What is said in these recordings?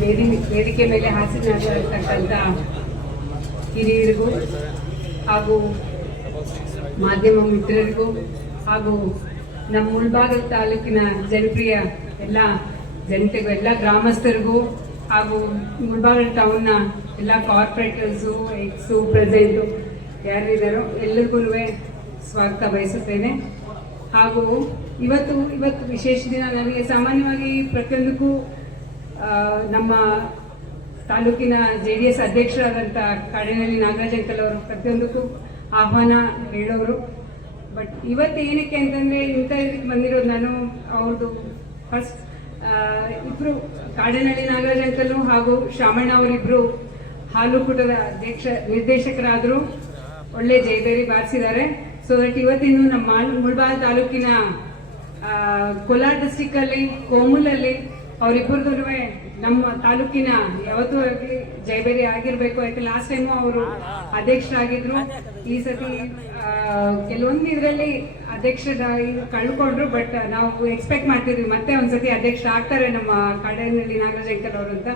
ವೇದಿಕೆ ಮೇಲೆ ಹಾಸನಾಗಿರ್ತಕ್ಕಂಥ ಹಿರಿಯರಿಗೂ ಹಾಗೂ ಮಾಧ್ಯಮ ಮಿತ್ರರಿಗೂ ಹಾಗೂ ನಮ್ಮ ಮುಳಬಾಗಿಲು ತಾಲೂಕಿನ ಜನಪ್ರಿಯ ಎಲ್ಲ ಜನತೆಗೂ ಎಲ್ಲ ಗ್ರಾಮಸ್ಥರಿಗೂ ಹಾಗೂ ಮುಳಬಾಗಿಲು ಟೌನ್ನ ಎಲ್ಲ ಕಾರ್ಪೊರೇಟರ್ಸು ಎಕ್ಸು ಪ್ರೆಸೆಂಟು ಯಾರಿದ್ದಾರೋ ಎಲ್ಲರಿಗೂ ಸ್ವಾಗತ ಬಯಸುತ್ತೇನೆ. ಹಾಗೂ ಇವತ್ತು ವಿಶೇಷ ದಿನ. ನನಗೆ ಸಾಮಾನ್ಯವಾಗಿ ಪ್ರತಿಯೊಂದಕ್ಕೂ ನಮ್ಮ ತಾಲೂಕಿನ JDS ಅಧ್ಯಕ್ಷರಾದಂಥ ಕಾಡೇನಹಳ್ಳಿ ನಾಗರಾಜ್ ಅಂಕಲ್ ಅವರು ಪ್ರತಿಯೊಂದಕ್ಕೂ ಆಹ್ವಾನ ಹೇಳೋರು. ಬಟ್ ಇವತ್ತು ಏನಕ್ಕೆ ಅಂತಂದರೆ ಇಂಥ ಇದಕ್ಕೆ ಬಂದಿರೋದು ನಾನು ಅವ್ರದ್ದು ಫಸ್ಟ್ ಇಬ್ಬರು ಕಾಡೇನಹಳ್ಳಿ ನಾಗರಾಜ್ ಅಂಕಲು ಹಾಗೂ ಶಾಮಣ್ಣ ಅವರಿಬ್ಬರು ಹಾಲು ಕೂಟದ ನಿರ್ದೇಶಕರಾದರೂ ಒಳ್ಳೆ ಜಯಬೇರಿ ಬಾರಿಸಿದ್ದಾರೆ. ಸೊ ದಟ್ ಇವತ್ತಿನ ನಮ್ಮ ಮುಳಬಾಗಿಲು ತಾಲೂಕಿನ ಕೋಲಾರ ಡಿಸ್ಟಿಕ್ಕಲ್ಲಿ ಕೋಮೂಲಲ್ಲಿ ಅವರಿಬ್ಬರದು ನಮ್ಮ ತಾಲೂಕಿನ ಯಾವತ್ತೂ ಆಗಲಿ ಜಯಬೇರಿ ಆಗಿರಬೇಕು. ಯಾಕೆ ಲಾಸ್ಟ್ ಟೈಮು ಅವರು ಅಧ್ಯಕ್ಷರಾಗಿದ್ರು. ಈ ಸತಿ ಕೆಲವೊಂದು ಇದರಲ್ಲಿ ಅಧ್ಯಕ್ಷರ ಕಳ್ಕೊಂಡ್ರು. ಬಟ್ ನಾವು ಎಕ್ಸ್ಪೆಕ್ಟ್ ಮಾಡ್ತಿದ್ವಿ ಮತ್ತೆ ಒಂದ್ಸತಿ ಅಧ್ಯಕ್ಷರಾಗ್ತಾರೆ ನಮ್ಮ ಕಾಡೇನಹಳ್ಳಿ ನಾಗರಾಜ್ ಅಂಕಲ್ ಅವರು ಅಂತ.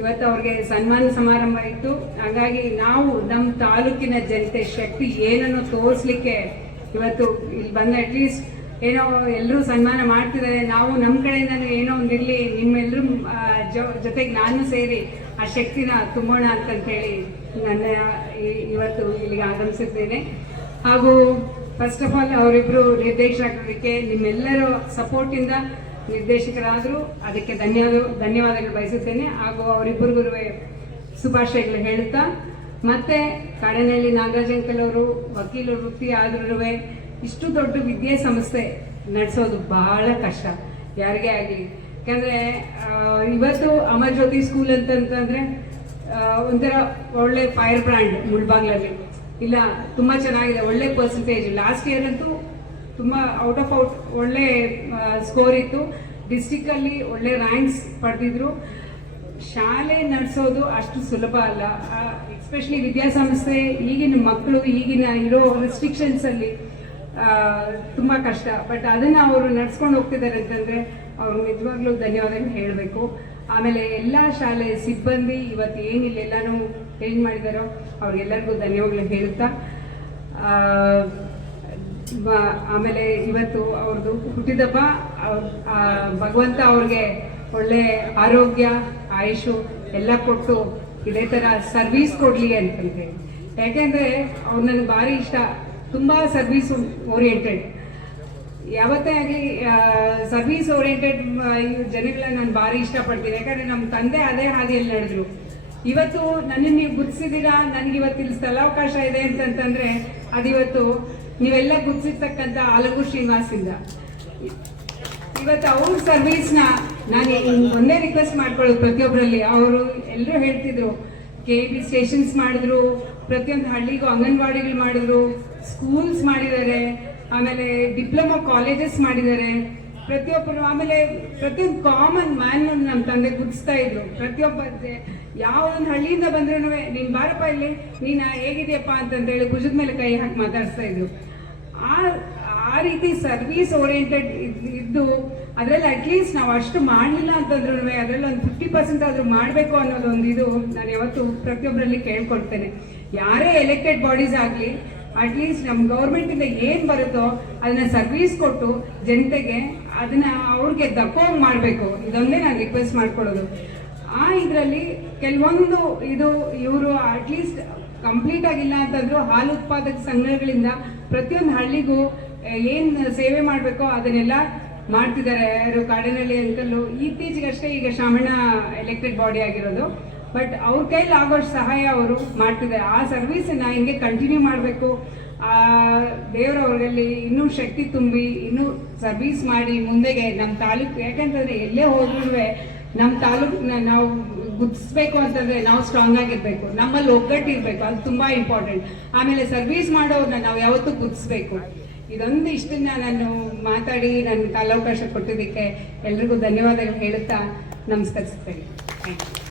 ಇವತ್ತು ಅವ್ರಿಗೆ ಸನ್ಮಾನ ಸಮಾರಂಭ ಇತ್ತು. ಹಾಗಾಗಿ ನಾವು ನಮ್ಮ ತಾಲೂಕಿನ ಜನತೆ ಶಕ್ತಿ ಏನನ್ನು ತೋರಿಸ್ಲಿಕ್ಕೆ ಇವತ್ತು ಇಲ್ಲಿ ಬಂದ ಅಟ್ಲೀಸ್ಟ್ ಏನೋ ಎಲ್ಲರೂ ಸನ್ಮಾನ ಮಾಡ್ತಿದ್ದಾರೆ. ನಾವು ನಮ್ಮ ಕಡೆಯಿಂದ ಏನೋ ಒಂದಿರಲಿ, ನಿಮ್ಮೆಲ್ಲರೂ ಜೊತೆಗೆ ನಾನು ಸೇರಿ ಆ ಶಕ್ತಿನ ತುಂಬೋಣ ಅಂತಂತೇಳಿ ನನ್ನ ಇವತ್ತು ಇಲ್ಲಿಗೆ ಆಗಮಿಸಿದ್ದೇನೆ. ಹಾಗೂ ಫಸ್ಟ್ ಆಫ್ ಆಲ್ ಅವರಿಬ್ಬರು ನಿರ್ದೇಶಕರಿಗೆ ನಿಮ್ಮೆಲ್ಲರ ಸಪೋರ್ಟಿಂದ ನಿರ್ದೇಶಕರಾದರೂ ಅದಕ್ಕೆ ಧನ್ಯವಾದಗಳು ಬಯಸುತ್ತೇನೆ. ಹಾಗೂ ಅವರಿಬ್ಬರಿಗೂ ಶುಭಾಶಯಗಳು ಹೇಳುತ್ತಾ, ಮತ್ತೆ ಕಾಡೇನಹಳ್ಳಿ ನಾಗರಾಜ್ ಅಂಕಲ್ ಅವರು ವಕೀಲ ವೃತ್ತಿ ಆದ್ರೂ ಇಷ್ಟು ದೊಡ್ಡ ವಿದ್ಯಾಸಂಸ್ಥೆ ನಡೆಸೋದು ಬಹಳ ಕಷ್ಟ ಯಾರಿಗೇ ಆಗಲಿ. ಯಾಕಂದರೆ ಇವತ್ತು ಅಮರ್ ಜ್ಯೋತಿ ಸ್ಕೂಲ್ ಅಂತಂದ್ರೆ ಒಂಥರ ಒಳ್ಳೆ ಫೈರ್ ಬ್ರ್ಯಾಂಡ್ ಮುಳಬಾಗ್ಲಲ್ಲಿ ಇಲ್ಲ, ತುಂಬ ಚೆನ್ನಾಗಿದೆ, ಒಳ್ಳೆ ಪರ್ಸೆಂಟೇಜ್. ಲಾಸ್ಟ್ ಇಯರ್ ಅಂತೂ ತುಂಬ ಔಟ್ ಆಫ್ ಔಟ್ ಒಳ್ಳೆ ಸ್ಕೋರ್ ಇತ್ತು. ಡಿಸ್ಟಿಕ್ಕಲ್ಲಿ ಒಳ್ಳೆ ರ್ಯಾಂಕ್ಸ್ ಪಡೆದಿದ್ರು. ಶಾಲೆ ನಡೆಸೋದು ಅಷ್ಟು ಸುಲಭ ಅಲ್ಲ. ಎಸ್ಪೆಷಲಿ ವಿದ್ಯಾಸಂಸ್ಥೆ ಈಗಿನ ಮಕ್ಕಳು ಈಗಿನ ಇರೋ ರೆಸ್ಟ್ರಿಕ್ಷನ್ಸಲ್ಲಿ ತುಂಬ ಕಷ್ಟ. ಬಟ್ ಅದನ್ನು ಅವರು ನಡ್ಸ್ಕೊಂಡು ಹೋಗ್ತಿದ್ದಾರೆ ಅಂತಂದರೆ ಅವ್ರು ನಿಜವಾಗ್ಲೂ ಧನ್ಯವಾದಗಳು ಹೇಳಬೇಕು. ಆಮೇಲೆ ಎಲ್ಲ ಶಾಲೆ ಸಿಬ್ಬಂದಿ ಇವತ್ತು ಏನಿಲ್ಲ ಎಲ್ಲನೂ ಚೇಂಜ್ ಮಾಡಿದಾರೋ ಅವ್ರಿಗೆಲ್ಲರಿಗೂ ಧನ್ಯವಾದಗಳು ಹೇಳುತ್ತಾ, ಆಮೇಲೆ ಇವತ್ತು ಅವ್ರದ್ದು ಹುಟ್ಟಿದಬ್ಬ. ಭಗವಂತ ಅವ್ರಿಗೆ ಒಳ್ಳೆ ಆರೋಗ್ಯ ಆಯುಷು ಎಲ್ಲ ಕೊಟ್ಟು ಇದೇ ಥರ ಸರ್ವೀಸ್ ಕೊಡಲಿ ಅಂತಂತೆ. ಯಾಕೆಂದರೆ ಅವ್ರು ನನಗೆ ಭಾರಿ ಇಷ್ಟ, ತುಂಬ ಸರ್ವೀಸ್ ಓರಿಯೆಂಟೆಡ್. ಯಾವತ್ತೇ ಆಗಲಿ ಸರ್ವೀಸ್ ಓರಿಯೆಂಟೆಡ್ ಜನಗಳನ್ನ ನಾನು ಭಾರಿ ಇಷ್ಟಪಡ್ತೀನಿ. ಯಾಕಂದರೆ ನಮ್ಮ ತಂದೆ ಅದೇ ಹಾದಿಯಲ್ಲಿ ನಡೆದ್ರು. ಇವತ್ತು ನನ್ನನ್ನು ನೀವು ಗುರುತಿಸಿದ್ದೀರಾ, ನನಗಿವತ್ತು ಇಲ್ಲಿ ಸ್ಥಳಾವಕಾಶ ಇದೆ ಅಂತಂತಂದರೆ ಅದಿವತ್ತು ನೀವೆಲ್ಲ ಗುರುತಿಸಿರ್ತಕ್ಕಂಥ ಆಲಗೂರು ಶ್ರೀನಿವಾಸಿಂದ. ಇವತ್ತು ಅವ್ರ ಸರ್ವೀಸ್ನ ನಾನು ಒಂದೇ ರಿಕ್ವೆಸ್ಟ್ ಮಾಡ್ಕೊಳ್ಳೋದು ಪ್ರತಿಯೊಬ್ಬರಲ್ಲಿ. ಅವರು ಎಲ್ಲರೂ ಹೇಳ್ತಿದ್ರು KEB ಸ್ಟೇಷನ್ಸ್ ಮಾಡಿದ್ರು, ಪ್ರತಿಯೊಂದು ಹಳ್ಳಿಗೂ ಅಂಗನವಾಡಿಗಳು ಮಾಡಿದ್ರು, ಸ್ಕೂಲ್ಸ್ ಮಾಡಿದ್ದಾರೆ, ಆಮೇಲೆ ಡಿಪ್ಲೊಮಾ ಕಾಲೇಜಸ್ ಮಾಡಿದ್ದಾರೆ ಪ್ರತಿಯೊಬ್ಬರು. ಆಮೇಲೆ ಪ್ರತಿಯೊಂದು ಕಾಮನ್ ಮ್ಯಾನ್ ನಮ್ಮ ತಂದೆ ಗುರುತಿಸ್ತಾ ಇದ್ರು. ಪ್ರತಿಯೊಬ್ಬ ಯಾವ ಒಂದು ಹಳ್ಳಿಯಿಂದ ಬಂದ್ರೂ ನೀನು ಬಾರಪ್ಪ ಇಲ್ಲಿ, ನೀನು ಹೇಗಿದೆಯಪ್ಪ ಅಂತಂದೇಳಿ ಭುಜದ ಮೇಲೆ ಕೈ ಹಾಕಿ ಮಾತಾಡಿಸ್ತಾ ಇದ್ರು. ಆ ರೀತಿ ಸರ್ವೀಸ್ ಓರಿಯೆಂಟೆಡ್ ಇದ್ದು ಅದರಲ್ಲಿ ಅಟ್ಲೀಸ್ಟ್ ನಾವು ಅಷ್ಟು ಮಾಡಲಿಲ್ಲ ಅಂತಂದ್ರೂ ಅದರಲ್ಲಿ ಒಂದು 50% ಆದರೂ ಮಾಡಬೇಕು ಅನ್ನೋದೊಂದು ಇದು ನಾನು ಯಾವತ್ತು ಪ್ರತಿಯೊಬ್ಬರಲ್ಲಿ ಕೇಳ್ಕೊಳ್ತೇನೆ. ಯಾರೇ ಎಲೆಕ್ಟೆಡ್ ಬಾಡೀಸ್ ಆಗಲಿ ಅಟ್ಲೀಸ್ಟ್ ನಮ್ಮ ಗೌರ್ಮೆಂಟಿಂದ ಏನು ಬರುತ್ತೋ ಅದನ್ನ ಸರ್ವೀಸ್ ಕೊಟ್ಟು ಜನತೆಗೆ ಅದನ್ನ ಅವ್ರಿಗೆ ದಕ್ಕೋಂಗೆ ಮಾಡಬೇಕು. ಇದೊಂದೇ ನಾನು ರಿಕ್ವೆಸ್ಟ್ ಮಾಡ್ಕೊಳ್ಳೋದು. ಇದರಲ್ಲಿ ಕೆಲವೊಂದು ಇದು ಇವರು ಅಟ್ಲೀಸ್ಟ್ ಕಂಪ್ಲೀಟ್ ಆಗಿಲ್ಲ ಅಂತಂದ್ರು ಹಾಲು ಉತ್ಪಾದಕ ಸಂಘಗಳಿಂದ ಪ್ರತಿಯೊಂದು ಹಳ್ಳಿಗೂ ಏನು ಸೇವೆ ಮಾಡಬೇಕೋ ಅದನ್ನೆಲ್ಲ ಮಾಡ್ತಿದ್ದಾರೆ. ಯಾರು ಕಾಡೇನಹಳ್ಳಿ ಅಂಕಲ್ಲು ಇತ್ತೀಚೆಗಷ್ಟೇ ಈಗ ಶಾಮಣ್ಣ ಎಲೆಕ್ಟೆಡ್ ಬಾಡಿ ಆಗಿರೋದು. ಬಟ್ ಅವ್ರ ಕೈಲಿ ಆಗೋಷ್ಟು ಸಹಾಯ ಅವರು ಮಾಡ್ತಿದ್ದಾರೆ. ಆ ಸರ್ವೀಸನ್ನು ಹಿಂಗೆ ಕಂಟಿನ್ಯೂ ಮಾಡಬೇಕು. ದೇವರವರಲ್ಲಿ ಇನ್ನೂ ಶಕ್ತಿ ತುಂಬಿ ಇನ್ನೂ ಸರ್ವೀಸ್ ಮಾಡಿ ಮುಂದೆಗೆ ನಮ್ಮ ತಾಲೂಕು, ಯಾಕಂತಂದರೆ ಎಲ್ಲೇ ಹೋದ್ರೂ ನಮ್ಮ ತಾಲೂಕನ್ನ ನಾವು ಗುರ್ತಿಸ್ಬೇಕು ಅಂತಂದರೆ ನಾವು ಸ್ಟ್ರಾಂಗ್ ಆಗಿರಬೇಕು, ನಮ್ಮಲ್ಲಿ ಒಗ್ಗಟ್ಟಿರಬೇಕು, ಅದು ತುಂಬ ಇಂಪಾರ್ಟೆಂಟ್. ಆಮೇಲೆ ಸರ್ವೀಸ್ ಮಾಡೋರನ್ನ ನಾವು ಯಾವತ್ತೂ ಗುರ್ತಿಸ್ಬೇಕು. ಇದೊಂದು ಇಷ್ಟನ್ನ ನಾನು ಮಾತಾಡಿ ನನ್ನ ಕಾಲಾವಕಾಶ ಕೊಟ್ಟಿದ್ದಕ್ಕೆ ಎಲ್ರಿಗೂ ಧನ್ಯವಾದಗಳು ಹೇಳುತ್ತಾ ನಮಸ್ಕರಿಸುತ್ತೇನೆ. Thank you.